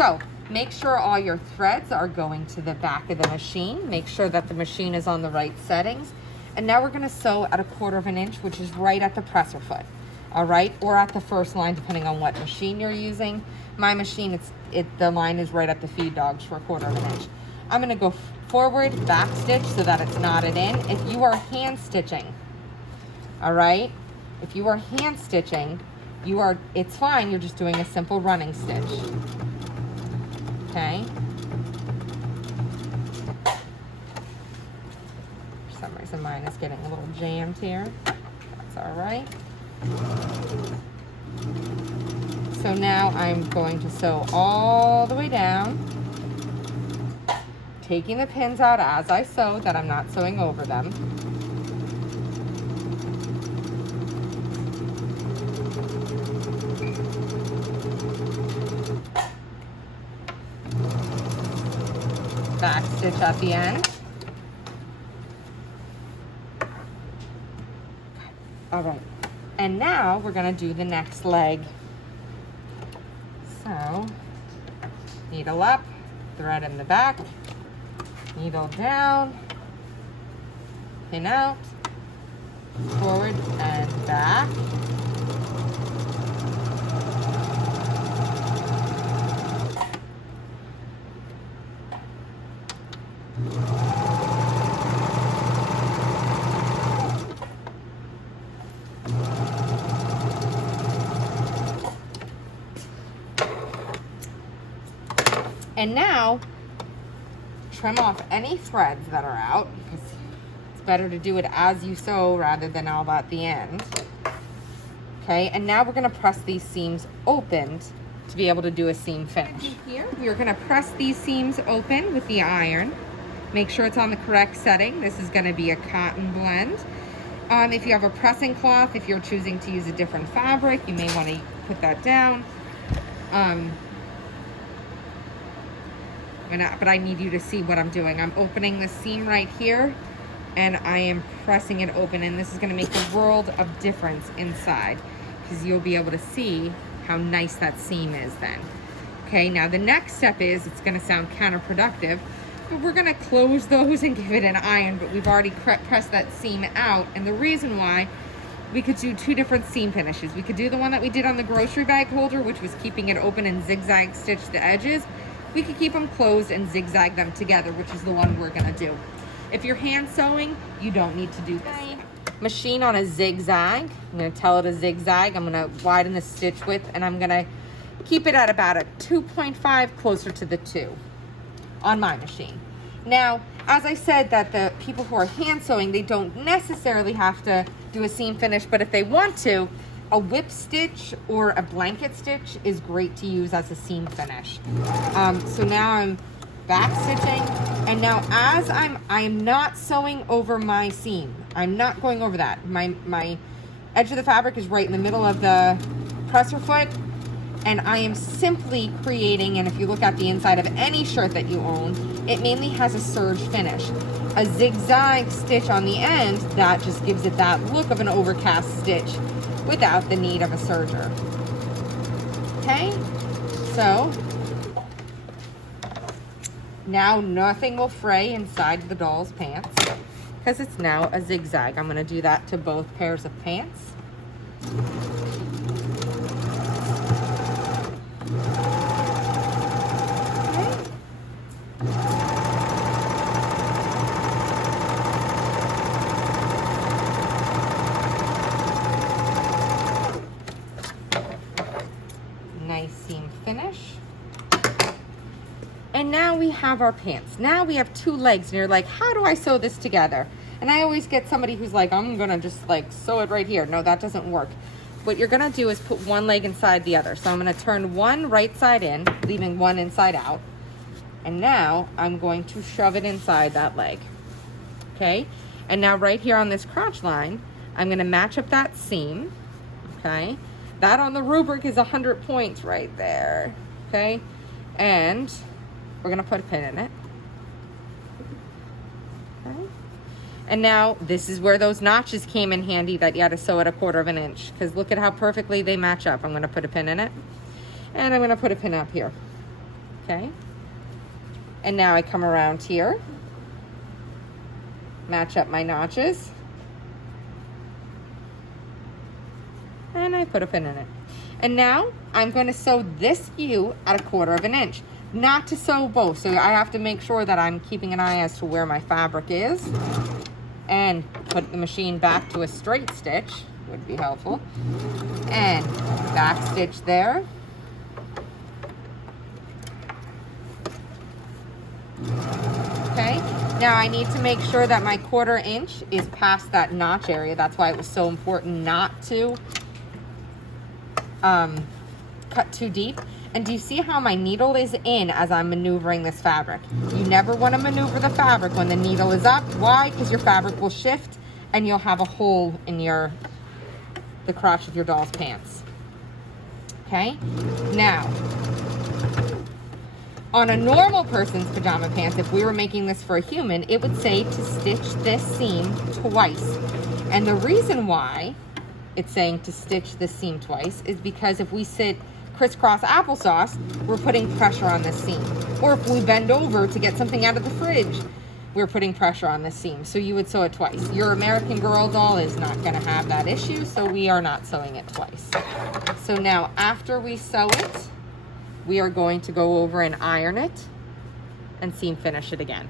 So make sure all your threads are going to the back of the machine. Make sure that the machine is on the right settings. And now we're gonna sew at 1/4 inch, which is right at the presser foot, all right? Or at the first line, depending on what machine you're using. My machine, the line is right at the feed dogs for 1/4 inch. I'm gonna go forward, back stitch so that it's knotted in. If you are hand stitching, all right? If you are hand stitching, it's fine, you're just doing a simple running stitch, okay? For some reason mine is getting a little jammed here. That's all right. So now I'm going to sew all the way down, taking the pins out as I sew, that I'm not sewing over them. Back stitch at the end. All right, and now we're gonna do the next leg. So, needle up, thread in the back, needle down, pin out, forward and back. And now, trim off any threads that are out, because it's better to do it as you sew rather than all at the end. Okay, and now we're gonna press these seams open to be able to do a seam finish. Here, we're gonna press these seams open with the iron. Make sure it's on the correct setting. This is gonna be a cotton blend. If you have a pressing cloth, if you're choosing to use a different fabric, you may wanna put that down. But I need you to see what I'm doing. I'm opening the seam right here, and I am pressing it open, and this is gonna make a world of difference inside, because you'll be able to see how nice that seam is then. Okay, now the next step is, it's gonna sound counterproductive, but we're gonna close those and give it an iron, but we've already pressed that seam out, and the reason why, we could do 2 different seam finishes. We could do the one that we did on the grocery bag holder, which was keeping it open and zigzag stitch the edges. We could keep them closed and zigzag them together, which is the one we're gonna do. If you're hand sewing, you don't need to do this. Machine on a zigzag. I'm gonna tell it a zigzag. I'm gonna widen the stitch width, and I'm gonna keep it at about a 2.5, closer to the 2 on my machine. Now, as I said, that the people who are hand sewing, they don't necessarily have to do a seam finish, but if they want to, a whip stitch or a blanket stitch is great to use as a seam finish. So now I'm back stitching, and now as I am not sewing over my seam. I'm not going over that. My edge of the fabric is right in the middle of the presser foot, and I am simply creating, and if you look at the inside of any shirt that you own, it mainly has a serge finish. A zigzag stitch on the end, that just gives it that look of an overcast stitch without the need of a serger. Okay, so now nothing will fray inside the doll's pants because it's now a zigzag. I'm going to do that to both pairs of pants. Nice seam finish. And now we have our pants. Now we have 2 legs, and you're like, how do I sew this together? And I always get somebody who's like, I'm gonna just like sew it right here. No, that doesn't work. What you're gonna do is put one leg inside the other. So I'm gonna turn one right side in, leaving one inside out. And now I'm going to shove it inside that leg. Okay? And now right here on this crotch line, I'm gonna match up that seam. Okay? That on the rubric is 100 points right there. Okay? And we're gonna put a pin in it. Okay. And now this is where those notches came in handy that you had to sew at 1/4 inch, because look at how perfectly they match up. I'm gonna put a pin in it, and I'm gonna put a pin up here. okay? And now I come around here, match up my notches, and I put a pin in it. And now I'm going to sew this view at 1/4 inch. Not to sew both, so I have to make sure that I'm keeping an eye as to where my fabric is, and put the machine back to a straight stitch would be helpful, and back stitch there. Okay, now I need to make sure that my 1/4 inch is past that notch area. That's why it was so important not to cut too deep. And do you see how my needle is in as I'm maneuvering this fabric? You never want to maneuver the fabric when the needle is up. Why? Because your fabric will shift and you'll have a hole in the crotch of your doll's pants. Okay, now on a normal person's pajama pants, if we were making this for a human, it would say to stitch this seam twice. And the reason why it's saying to stitch this seam twice is because if we sit crisscross applesauce, we're putting pressure on this seam. Or if we bend over to get something out of the fridge, we're putting pressure on this seam. So you would sew it twice. Your American Girl doll is not going to have that issue, so we are not sewing it twice. So now after we sew it, we are going to go over and iron it and seam finish it again.